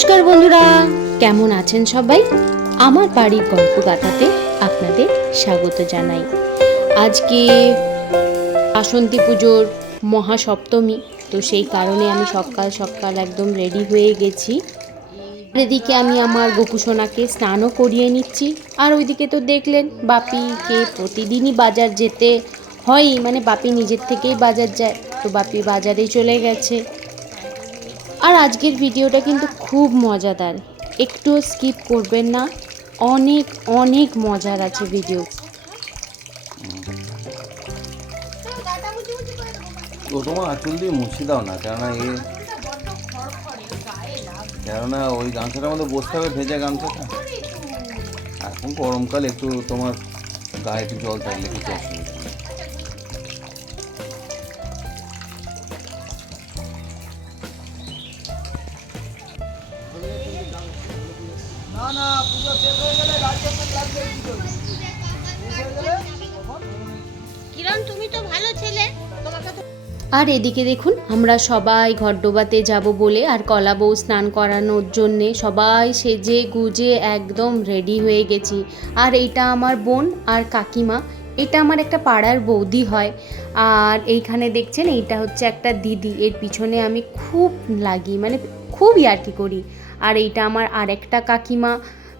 নমস্কার বন্ধুরা, কেমন আছেন সবাই? আমার বাড়ির গল্প গাথাতে আপনাদের স্বাগত জানাই। আজকে বাসন্তী পুজোর মহাসপ্তমী, তো সেই কারণে আমি সকাল সকাল একদম রেডি হয়ে গেছি। এদিকে আমি আমার গোপুসোনাকে স্নানও করিয়ে নিচ্ছি। আর ওইদিকে তো দেখলেন বাপিকে প্রতিদিনই বাজার যেতে হয়, মানে বাপি নিজের থেকেই বাজার যায়, তো বাপি বাজারে চলে গেছে। আর আজকের ভিডিওটা কিন্তু খুব মজাদার, একটু স্কিপ করবেন না, অনেক অনেক মজার আছে ভিডিও। তোমার আঁচল দিয়ে মুছে দাও না, কেননা ওই গামছাটার মধ্যে বসতে হবে, ভেজা গামছাটা। এখন গরমকাল, একটু তোমার গায়ে একটু জল থাকলে কিছু অসুবিধা নেই। আর এদিকে দেখুন, আমরা সবাই ঘরডোবাতে যাব বলে আর কলা বউ স্নান করানোর জন্যে সবাই সেজে গুজে একদম রেডি হয়ে গেছি। আর এইটা আমার বোন আর কাকিমা, এটা আমার একটা পাড়ার বৌদি হয়। আর এইখানে দেখছেন এইটা হচ্ছে একটা দিদি, এর পিছনে আমি খুব লাগি, মানে খুব ইয়ার্কি করি। আর এইটা আমার আরেকটা কাকিমা।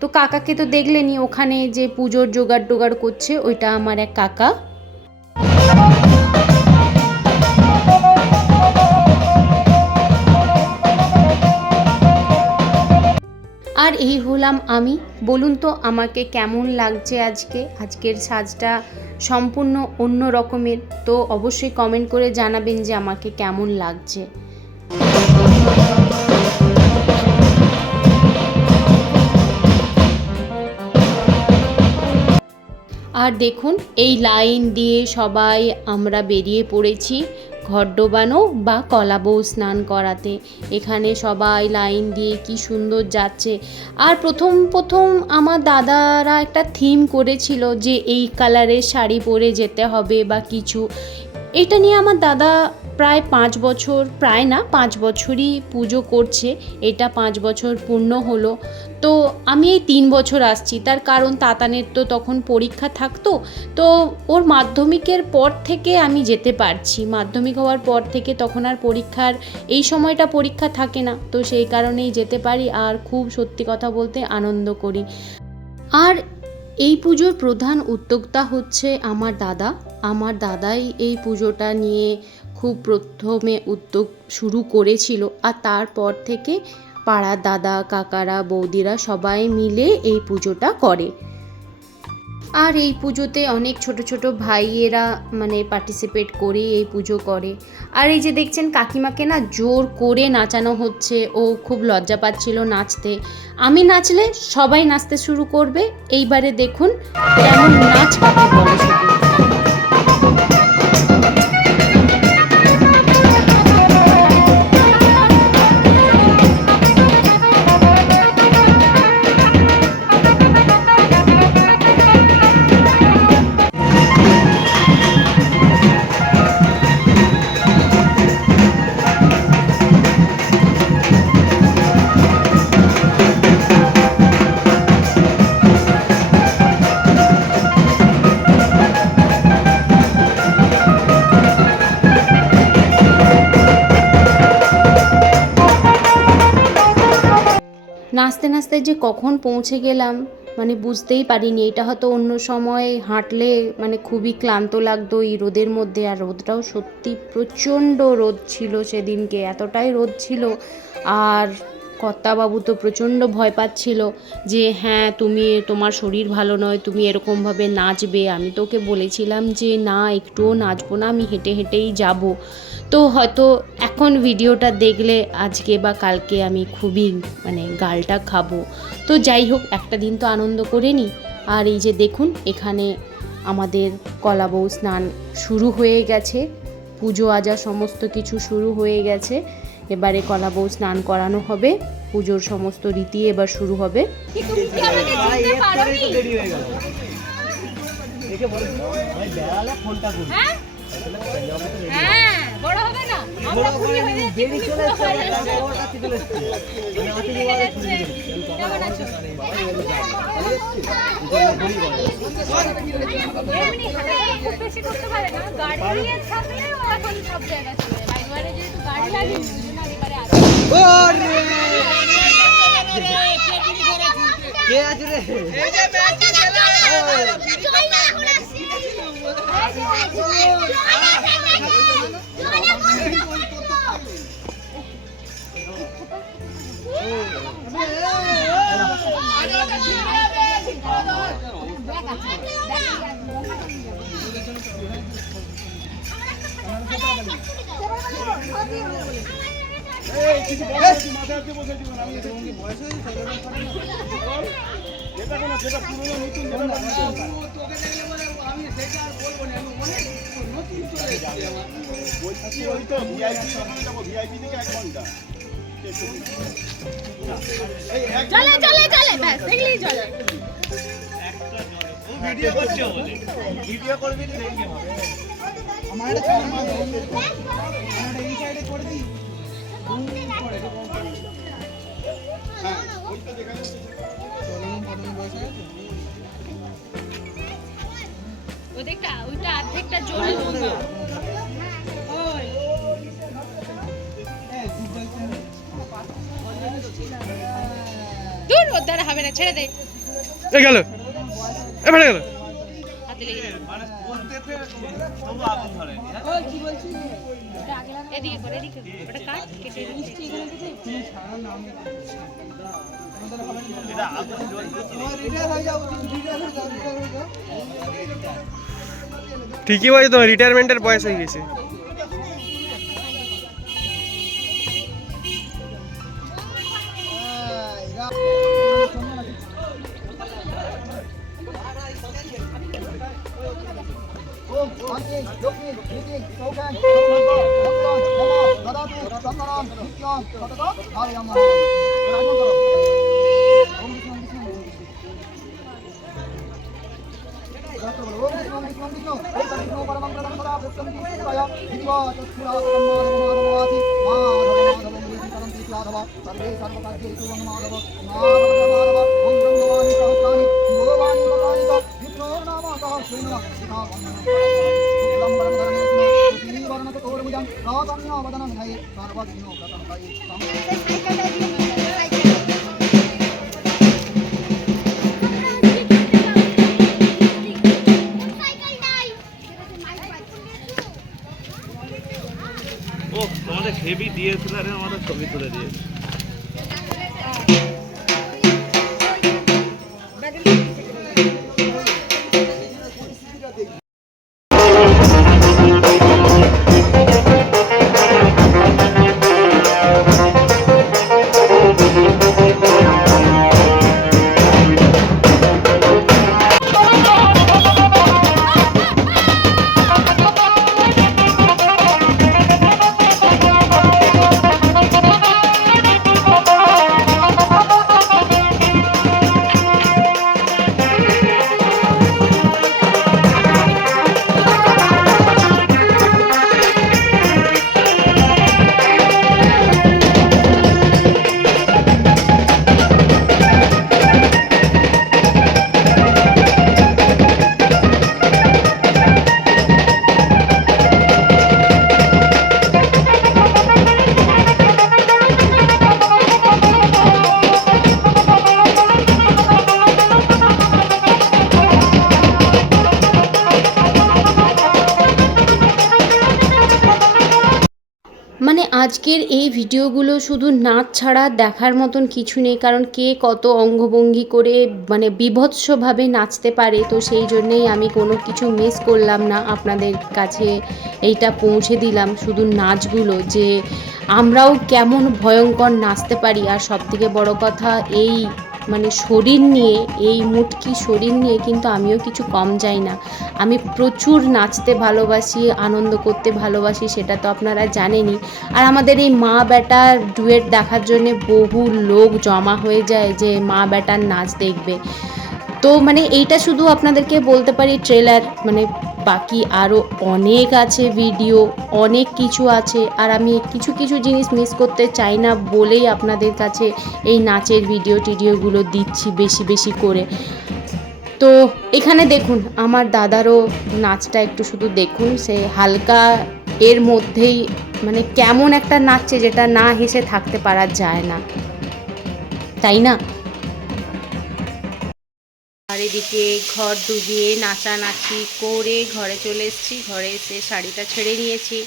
তো কাকাকে তো দেখলেনি, ওখানে যে পুজোর জোগাড় করছে ওইটা আমার এক কাকা। আর এই হলাম আমি। বলুন তো আমাকে কেমন লাগছে আজকের সাজটা সম্পূর্ণ অন্য রকমের। তো অবশ্যই কমেন্ট করে জানাবেন যে আমাকে কেমন লাগছে। আর দেখুন এই লাইন দিয়ে সবাই আমরা বেরিয়ে পড়েছি ঘর ডোবানো বা কলা বউ স্নান করাতে। এখানে সবাই লাইন দিয়ে কি সুন্দর যাচ্ছে। আর প্রথম আমার দাদারা একটা থিম করেছিল যে এই কালারের শাড়ি পরে যেতে হবে বা কিছু। এটা নিয়ে আমার দাদা প্রায় 5 বছর, প্রায় না 5 বছরই পুজো করছে। এটা 5 বছর পূর্ণ হলো। তো আমি এই 3 বছর আসছি, তার কারণ তাতানের তো তখন পরীক্ষা থাকতো। তো ওর মাধ্যমিকের পর থেকে আমি যেতে পারছি, মাধ্যমিক হওয়ার পর থেকে তখন আর পরীক্ষার এই সময়টা পরীক্ষা থাকে না, তো সেই কারণেই যেতে পারি। আর খুব সত্যি কথা বলতে আনন্দ করি। আর এই পুজোর প্রধান উদ্যোক্তা হচ্ছে আমার দাদাই এই পুজোটা নিয়ে খুব প্রথমে উদ্যোগ শুরু করেছিল। আর তারপর থেকে পাড়ার দাদা কাকারা বৌদিরা সবাই মিলে এই পুজোটা করে। আর এই পুজোতে অনেক ছোট ছোট ভাইয়েরা মানে পার্টিসিপেট করে এই পুজো করে। আর এই যে দেখছেন কাকিমাকে না জোর করে নাচানো হচ্ছে, ও খুব লজ্জা পাচ্ছিল নাচতে। আমি নাচলে সবাই নাচতে শুরু করবে। এইবারে দেখুন কেমন নাচ কাকে বলে শুধু। নাচতে নাচতে যে কখন পৌঁছে গেলাম মানে বুঝতেই পারিনি। এটা হয়তো অন্য সময় হাঁটলে মানে খুবই ক্লান্ত লাগতো এই রোদের মধ্যে। আর রোদটাও সত্যি প্রচণ্ড রোদ ছিল সেদিনকে, এতটাই রোদ ছিল। আর কর্তাবাবু তো প্রচণ্ড ভয় পাচ্ছিল যে হ্যাঁ তোমার শরীর ভালো নয়, তুমি এরকমভাবে নাচবে। আমি তো ওকে বলেছিলাম যে না, একটুও নাচবো না, আমি হেঁটে হেঁটেই যাব। তো হয়তো এখন ভিডিওটা দেখলে আজকে বা কালকে আমি খুবই মানে গালটা খাবো। তো যাই হোক, একটা দিন তো আনন্দ করে নিই। আর এই যে দেখুন এখানে আমাদের কলা বউ স্নান শুরু হয়ে গেছে, পুজো আজা সমস্ত কিছু শুরু হয়ে গেছে। এবারে কলা বউ স্নান করানো হবে, পুজোর সমস্ত রীতি এবার শুরু হবে। ভিডিও করবি তো দেখি আমার এটা এই সাইডে করে দিই হ্যাঁ ওইটা দেখা যাচ্ছে ওইটা অর্ধেকটা জলে দূর ওর দ্বারা হবে না, ছেড়ে দে। গেল এবারে গেল হাতে লেগে যাবে। মানে বলতেতে তবু আগুন ধরে ওই কি বলছিস? এদিকে করে এদিকে ওটা কাট কেটে মিষ্টি এখানে দিতে সারা নাম এটা আগুন জ্বলছে রিটায়ার হয়ে যাও রিটায়ার হয়ে যাও ঠিকই বলছো, তোমার রিটায়ারমেন্টের বয়স হয়ে গেছে। ও তোমাদের হেভি ডিএসএলআর আমাদের ছবি তুলে দিয়েছে। মানে আজকের এই ভিডিওগুলো শুধু নাচ ছাড়া দেখার মতন কিছু নেই, কারণ কে কত অঙ্গভঙ্গি করে মানে বীভৎসভাবে নাচতে পারে, তো সেই জন্যেই আমি কোনো কিছু মিস করলাম না, আপনাদের কাছে এইটা পৌঁছে দিলাম শুধু নাচগুলো, যে আমরাও কেমন ভয়ঙ্কর নাচতে পারি। আর সবথেকে বড় কথা, এই মানে শরীর নিয়ে, এই মুটকি শরীর নিয়ে কিন্তু আমিও কিছু কম যাই না। আমি প্রচুর নাচতে ভালোবাসি, আনন্দ করতে ভালোবাসি, সেটা তো আপনারা জানেনই। আর আমাদের এই মা বেটার ডুয়েট দেখার জন্যে বহু লোক জমা হয়ে যায় যে মা বেটার নাচ দেখবে। তো মানে এইটা শুধু আপনাদেরকে বলতে পারি ট্রেলার, মানে বাকি আরও অনেক আছে ভিডিও, অনেক কিছু আছে। আর আমি কিছু কিছু জিনিস মিস করতে চাই না বলেই আপনাদের কাছে এই নাচের ভিডিও টিডিওগুলো দিচ্ছি বেশি বেশি করে। তো এখানে দেখুন আমার দাদারও নাচটা একটু শুধু দেখুন, সে হালকা এর মধ্যেই মানে কেমন একটা নাচছে যেটা না হেসে থাকতে পারা যায় না, তাই না? আর এদিকে ঘর ডুবিয়ে নাচানাচি করে ঘরে চলে এসেছি। ঘরে এসে শাড়িটা ছেড়ে নিয়েছি।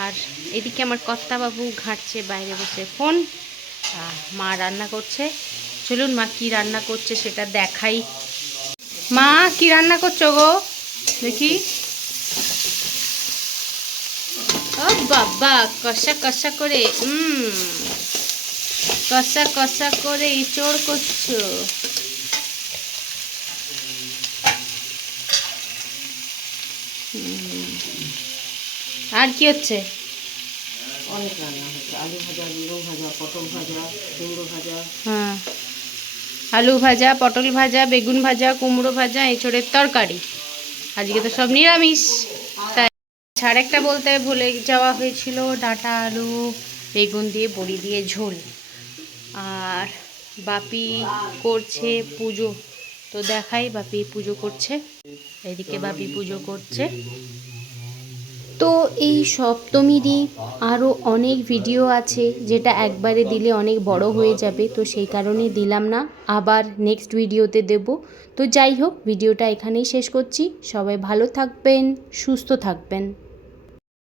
আর এদিকে আমার কর্তাবাবু ঘাঁটছে বাইরে বসে ফোন। আর মা রান্না করছে। চলুন মা কি রান্না করছে সেটা দেখাই। মা কি রান্না করছো গো দেখি? ও বাবা, কষা কষা করে কষা কষা করে ইঁচড় করছো। আর কি হচ্ছে? অনেক রান্না হচ্ছে, আলু ভাজা, বেগুন ভাজা, পটল ভাজা, কুমড়ো ভাজা। হ্যাঁ, আলু ভাজা, পটল ভাজা, বেগুন ভাজা, কুমড়ো ভাজা, এঁচড়ের তরকারি। আজকে তো সব নিরামিষ। তাই আরেকটা বলতে ভুলে যাওয়া হয়েছিল, ডাঁটা আলু বেগুন দিয়ে বড়ি দিয়ে ঝোল। আর বাপি করছে পুজো, তো দেখাই বাপি পুজো করছে। এদিকে বাপি পুজো করছে। তো এই সপ্তমীরই আরও অনেক ভিডিও আছে যেটা একবারে দিলে অনেক বড় হয়ে যাবে, তো সেই কারণেই দিলাম না, আবার নেক্সট ভিডিওতে দেব। তো যাই হোক, ভিডিওটা এখানেই শেষ করছি। সবাই ভালো থাকবেন, সুস্থ থাকবেন।